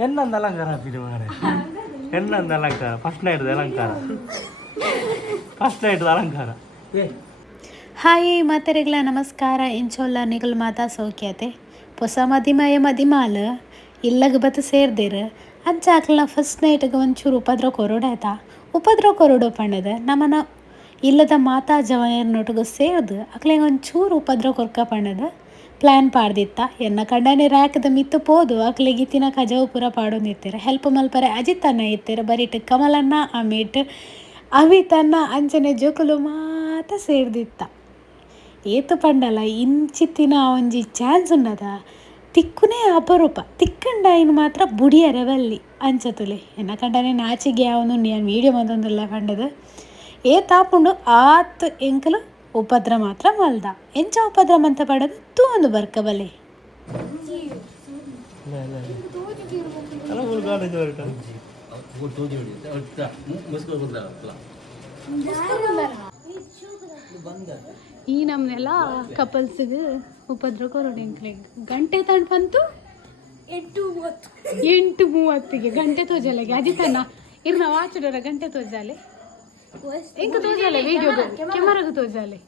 ಎನ್ನೊಂದು ಅಲಂಕಾರ ಹಾಕಿದೆ ಮಾರೆ ಎನ್ನೊಂದು ಅಲಂಕಾರ. ಫಸ್ಟ್ ನೈಟ್ದು ಅಲಂಕಾರ. ಫಸ್ಟ್ ನೈಟ್ದು ಅಲಂಕಾರ. ಏ. ಹಾಯ್ ಮಾತರೆಗಳ ನಮಸ್ಕಾರ. ಇಂಚೋಲ್ಲ ನಿಗಲ್ ಮಾತಾ ಸೌಖ್ಯತೆ. ಹೊಸ ಮದಿಮಯ ಮದಿಮಾಲ ಇಲ್ಲಗ ಬತ್ತು ಸೇರ್ದಿರ. ಅಂಚಾಕ್ಲ ಫಸ್ಟ್ ನೈಟ್ಗೆ ಒಂಚೂರು ಉಪದ್ರ ಕೊರೋಡಾಯ್ತಾ ಉಪದ್ರ ಕೊರೋಡೋ ಪಂಡದ ನಮ್ಮನ ಇಲ್ಲದ ಮಾತಾ ಜವನೊಟ್ಟಿಗೆ ಸೇರ್ದು ಅಕ್ಲೆಗೆ ಒಂಚೂರು ಉಪದ್ರ ಕೊರ್ಕ ಪಂಡದ ಪ್ಲ್ಯಾನ್ ಪಾಡ್ದಿತ್ತ? ಎನ್ನ ಕಂಡನೆ ರ್ಯಾಕದ ಮಿತ್ತು ಪೋದು, ಅಕ್ಲೆ ಗಿತ್ತಿನ ಕಜವು ಪೂರ ಪಾಡೊಂದಿತ್ತೆರ್. ಹೆಲ್ಪ್ ಮಲ್ಪರೆ ಅಜಿತನ್ನ ಇತ್ತೀರ, ಬರಿಟ್ ಕಮಲನ್ನ ಆಮೇಟ್ ಅವಿತನ್ನ ಅಂಚನೆ ಜೋಕುಲು ಮಾತ ಸೇರ್ದಿತ್ತ. ಏತು ಪಂಡಲ, ಇಂಚಿತ್ತಿನ ಒಂಜಿ ಚಾನ್ಸ್ ಉಂಡದ ತಿಕ್ಕುನೇ ಅಪರೂಪ ತಿಕ್ಕಂಡಾಯಿನ ಮಾತ್ರ ಬುಡಿಯರೆ ಬಲ್ಲಿ ಅಂಚತುಲೆ ಎನ್ನ ಕಂಡನೆ ನಾಚಿಗೆ ಅವನು, ನೀನು ವೀಡಿಯೋ ಮಂದೊಂದಿಲ್ಲ ಕಂಡದು ಏ ಆತ್ ಎಂಕಲು ಉಪದ್ರ ಮಾತ್ರ ಮಲ್ದ. ಎಂಚ ಉಪದ್ರ ಮಂತ ಪಡದು ತೂ ಒಂದು ಬರ್ಕ ಬಲೆ ಈ ನಮ್ನೆಲ್ಲ ಕಪಲ್ಸ್ಗೆ ಉಪದ್ರ ಕೊರೋಡು ಗಂಟೆ ತಂಡ್ ಬಂತು? ಎಂಟು ಮೂವತ್ತು. ಎಂಟು ಮೂವತ್ತಿಗೆ ಗಂಟೆ ತೋಜಲೆಗೆ ಅಜಿತನ ಇರ್ನ ವಾಚ್ ಗಂಟೆ ತೋಜಾಲೆ ಎಂಕ ತೋಜಾಲೆ ವಿಡಿಯೋಗು ಕೆಮರಗು ತೋಜಾಲೆ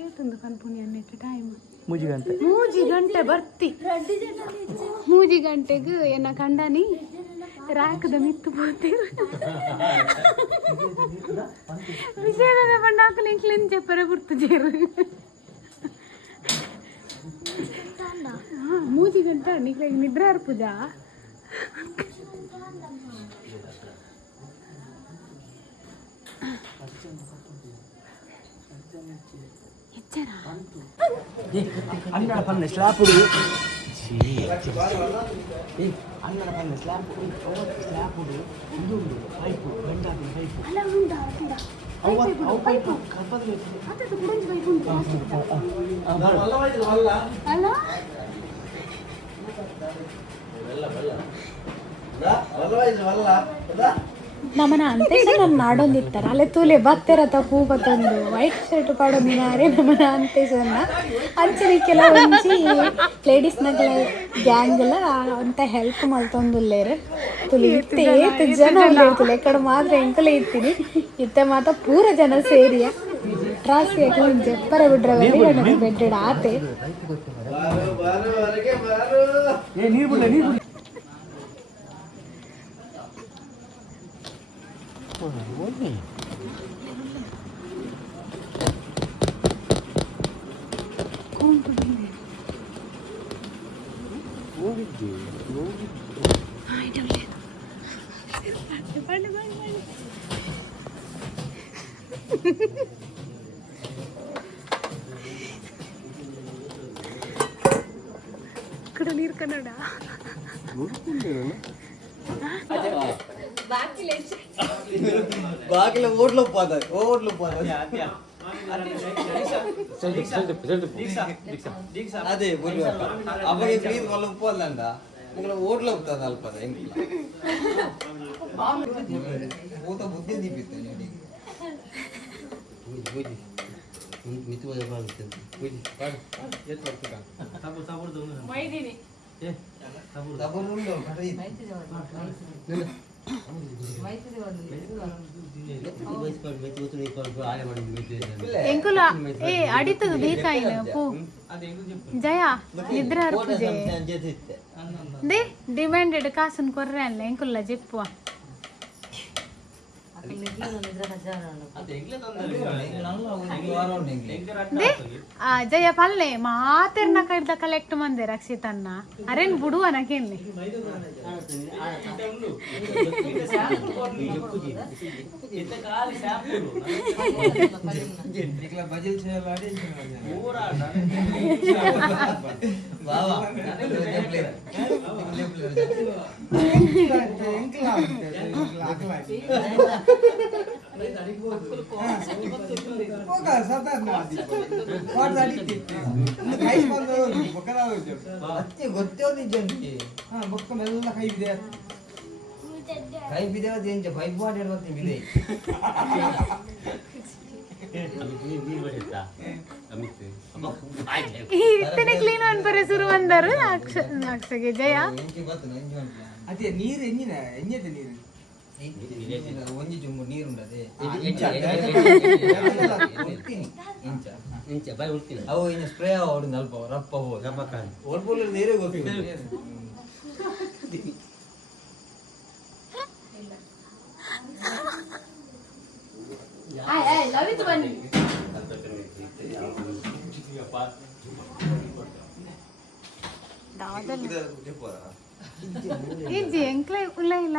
ಏತಂದು ಕನ್ಪುನಿ ಅನ್ನಿಟ್ಟು ಟೈಮ್ ಮುಜಿ ಗಂಟೆ ಮೂಜಿ ಗಂಟೆ ಬರ್ತಿ ಮೂಜಿ ಗಂಟೆಗೆ ಎನ್ನ ಕಂಡನಿ ರಾಕದ ಮಿತ್ತು పోతీరు విషయాల పండాకలు ఇంట్లో చెప్పారే గుర్తు చేయరు మూజి గంట నీకు నిద్ర అన్నడ పన్న స్లాపుడు. అన్నడ పన్న స్లాపుడు స్లాపుడు ఇది పైపు గంట పైపు వల్ల. వల్ల. ನಮ್ಮನ ಅಂತೇಶ ನಮ್ಮ ನಾಡೊಂದಿತ್ತಾರ ಅಲ್ಲೇ ತೂಲೆ ಬತ್ತಿರತ್ತ ಹೂ ಬತ್ತೊಂದು ವೈಟ್ ಶರ್ಟ್ ಪಾಡೊಂದಿನಾರೆ ನಮ್ಮನ ಅಂತೆ ಸಣ್ಣ ಅಂಚನೆ ಕೆಲವೊಂಜಿ ಲೇಡೀಸ್ನಗಳ ಗ್ಯಾಂಗ್ಲ ಅಂತ ಹೆಲ್ಪ್ ಮಲ್ತೊಂದುಲ್ಲೇರು ತುಲಿ ಇತ್ತೆ ಏತ್ ಜನ ಉಳ್ಳೇರ್ತುಲೆ ಕಡೆ ಮಾತ್ರ ಎಂಕಲೆ ಇರ್ತೀನಿ. ಇತ್ತೆ ಮಾತ ಪೂರ ಜನ ಸೇರಿಯ ಟ್ರಾಫಿ ಒಂದು ಜಪ್ಪರ ಬಿಡ್ರೆ ಬೆಡ್ಡೆಡ್ ಆತೆ. ಏ ನೀರು ಬಿಡ್ಲೆ ನೀರು ஒன்று ఇక్కడ నీరు కన్నాడా బాకీలో ఓట్లు పోతాయి ఓట్లు పోతాయి అదే అబ్బాయి ప్లీజ్ వాళ్ళు ఒప్పుకోదంట ఇంకా ఓట్లు ఒప్పుతుంది అల్పద పూత బుద్ధి తీపిస్తాను మితి తప్పుడు తప్పుడు ಎಂಕುಲ ಏ ಅಡಿತದು ಬೇಕಾಯಿನ ಪೂ ಜಯ ನಿದ್ರ ಪೂಜೆ ದೇ ಡಿಮ್ಯಾಂಡೆಡ್ ಕಾಸನ್ ಕೊರ್ರೆ ಅಲ್ಲ ಎಂಕುಲ್ಲ ಜಿಪ್ಪುವ ದೇ ಆ ಜಯ ಪಲ್ಲೆ ಮಾತೆರ್ನ ಕಡ್ದ ಕಲೆಕ್ಟ್ ಮಂದೆ ರಕ್ಷಿತನ್ನ ಅರೇನ್ ಬಿಡುವ ನಕೇನ್ಲಿ ಗೊತ್ತೇ ನಿಜಂಟಿ ಬೊಕ್ಕ ಮೆಲ್ಲ ಕೈ ಬಿದೆ ಕೈ ಬಿದ್ದೇವ ದೇಂಚ ಬೈಕ್ ಮಾಡಿ ಮತ್ತೆ ಬಿದೆ ನೀರು ಬಿಡ್ತಾ ಇತ್ತನೆ ಕ್ಲೀನ್ ಅನ್ಪರೆ ಶುರು ಅಂದರು ಅಕ್ಷ ಅಕ್ಷಗೆ ಜಯ ಎಂಚಿ ಬತ್ತು ಎಂಚಿ ಉಂಟು ಅದೇ ನೀರು ಎಂಜಿನ ಎಂಜದ ನೀರು ಒಂಜಿ ಚುಂಬು ನೀರುಂಡದೆ ಇಂಚ ಬಾಯ್ ಹುಡ್ತೀನಿ ಅವು ಇನ್ನು ಸ್ಪ್ರೇ ಅವಡು ನಲ್ಪ ರಪ್ಪ ಹೋಗಿ ಓಡ್ಬೋದು ನೀರೇ ಗೊತ್ತಿಲ್ಲ ಲವಿತ್ ಬನ್ನಿ ಈಜಿ ಎಂಕ್ಲೆ ಉಲ್ಲ ಇಲ್ಲ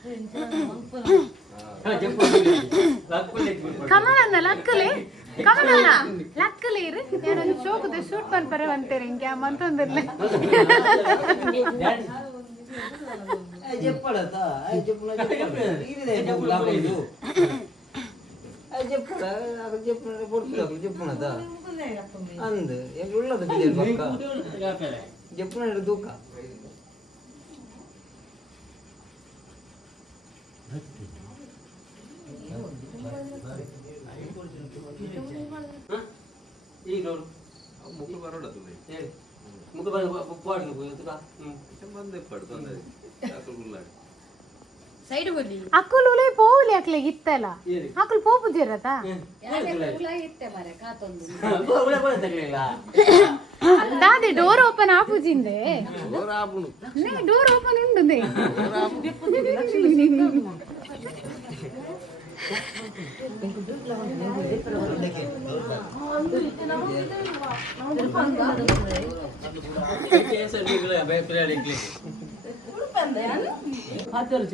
ಜಬ್ಬು ಮೂಲೆ ಜಬ್ಬು ಮೂಲೆ ಲಕ್ಕುಲೆ ಕಮಲನ್ನ ಲಕ್ಕಲೆ ಕಮಲನ್ನ ಲಕ್ಕಲೆ ಇರು ನಾನು ಶೋಕದ ಶೂಟ್ ಪನ್ಪರೆ ಅಂತಾರೆ ಹಿಂಗೆ ಮಂತೊಂದಿರ್ಲೆ చెప్పడత చెప్పలేదు అది చెప్పడా అక్కడ చెప్పిన పొడుపులకు చెప్పున్నదా అందు ఎక్కడ ఉన్నది పిల్లలు పక్క చెప్పున్నాడు దూక ಈಗ ನೋಡು ಮುಕ್ಳು ಬರೋಡದು ಹೇಳಿ ಮುಖ ಬಾಡಿಗೆ ಹೋಯ್ತು ಬಂದೆ ಪಡ್ತಂದೆ ಸೈಡ್ ಅಕ್ಕುಲು ಉಲೈ ಪೋವುಲಿ ಅಕ್ಲೆ ಇತ್ತಲ್ಲ ಅಕ್ಕುಲು ಪೋಪು ಜೀರತ ಇತ್ತೆ దాది డోర్ ఓపెన్ ఆపుచింది డోర్ ఓపెన్ ఉంటుంది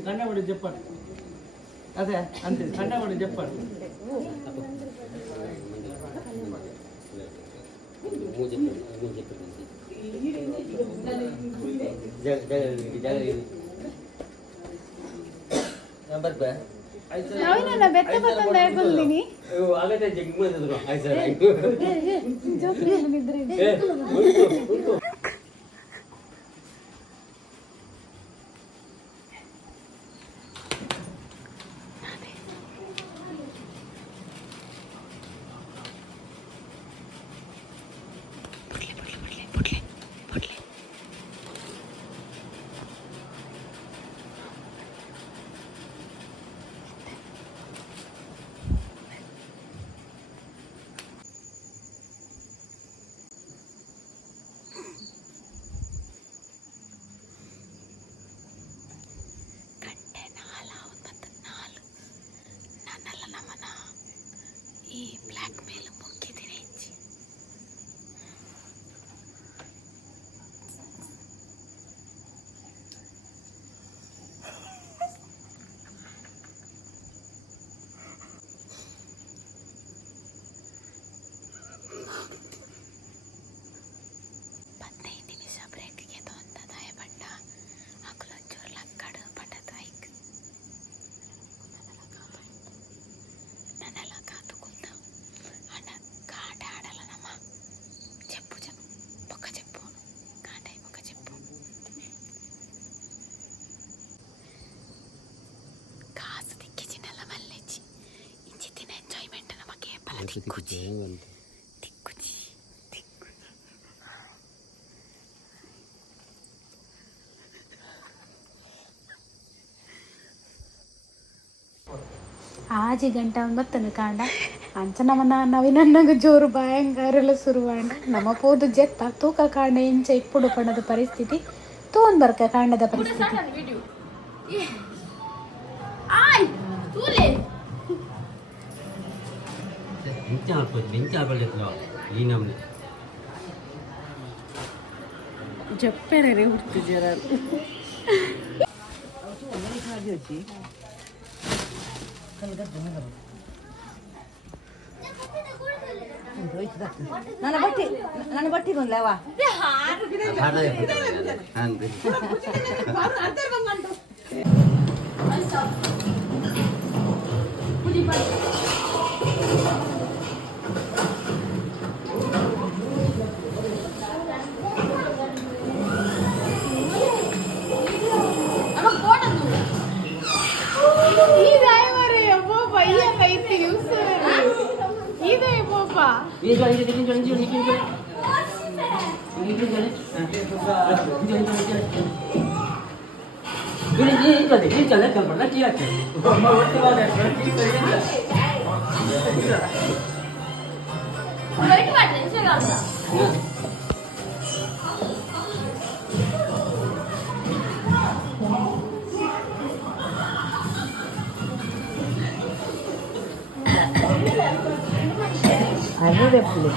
కన్నబడి చెప్పండి అదే అంతే కన్నబడి చెప్పండి ఆచరించి కండబడి చెప్పండి అదే అంతే కండబడి చెప్పండి ಬರ್ಬೇ ಅವನ ಬೆತ್ತ ಬತ್ತಂದ ಹೇಳ್ಕೊಳ್ತೀನಿ ಆಗತ್ತೆ ಜಗ್ ಮಾಡಿದ್ರು ಆಯ್ತು ಸರ್ ಆಯ್ತು blackmail ಕಾಸು ದಿಕ್ಕಿಜಿನೆಲ್ಲ ಮಲ್ಲೆಜ್ಜಿ ಇಂಚಿತ್ತಿನ ಎಂಜಾಯ್ಮೆಂಟ್ ನಮಗೆ ಬಲ ಆಜಿ ಗಂಟ ಬತ್ತನು ಕಾಂಡ. ಅಂಚನ ಮನ ನವಿನನ್ನಗ ಜೋರು ಭಯಂಕರೆಲ್ಲ ಶುರುವಾಂಡ ನಮ್ಮ ಪೋದು ಜೆತ್ತ ತೂಕ ಕಾಂಡ ಇಂಚ ಇಪ್ಪುಡು ಕಣದ ಪರಿಸ್ಥಿತಿ ತೂನ್ ಬರ್ಕ ಕಾಂಡದ ಪರಿಸ್ಥಿತಿ. మెం짱 할뻔 멘짱 할뻔했어 이놈네 చెప్పారని ನನ್ನ ಬಟ್ಟಿ ನನ್ನ ಬಟ್ಟಿ ಬಂದ್ಲವಾ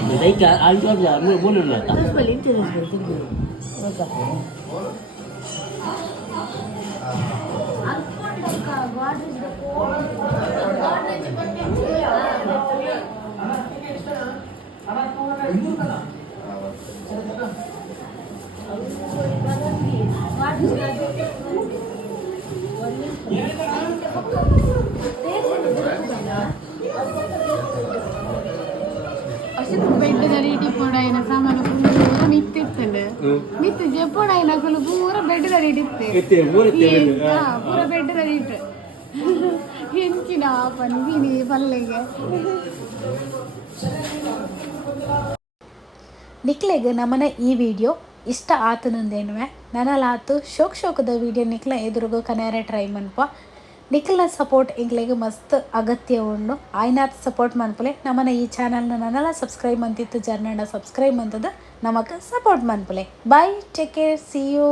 Mereka ayo ada mula mula lah. Terus balik terus balik. ಮಿತ್ತು ಜೆಪ್ಪೋಡ ಇನ್ನ ಫುಲ್ ಪೂರ ಬೆಡ್ ದರಿಟಿತ್ತೆ ಪೂರ ಬೆಡ್ ದರಿಟ್ಟು ಹೆಂಚಿನ ಬಂದಿನಿ ಪಲ್ಲೆಗೆ. ನಿಕ್ಲೆಗೆ ನಮ್ಮನೆ ಈ ವಿಡಿಯೋ. ಇಷ್ಟ ಆತನಂದೇನುವೆ ನನ್ನಲ್ಲಿ ಆತು ಶೋಕ್ ಶೋಕದ ವಿಡಿಯೋ ನಿಕ್ಲ ಎದುರುಗು ಕನೇರೆ ಟ್ರೈ ಮನ್ಪ ನಿಖಿಲ್ನ ಸಪೋರ್ಟ್ ಇಂಗ್ಲೆಗೆ ಮಸ್ತ್ ಅಗತ್ಯ ಉಂಡು. ಆಯ್ನಾತ್ ಸಪೋರ್ಟ್ ಮನ್ಪಲೆ ನಮ್ಮನ ಈ ಚಾನಲ್ನ ನನ್ನೆಲ್ಲ ಸಬ್ಸ್ಕ್ರೈಬ್ ಮಂತಿತ್ತು ಜರ್ನಡ ಸಬ್ಸ್ಕ್ರೈಬ್ ಮಂತದ ನಮಕ್ support ಮನ್ಪಲೆ. Bye take care see you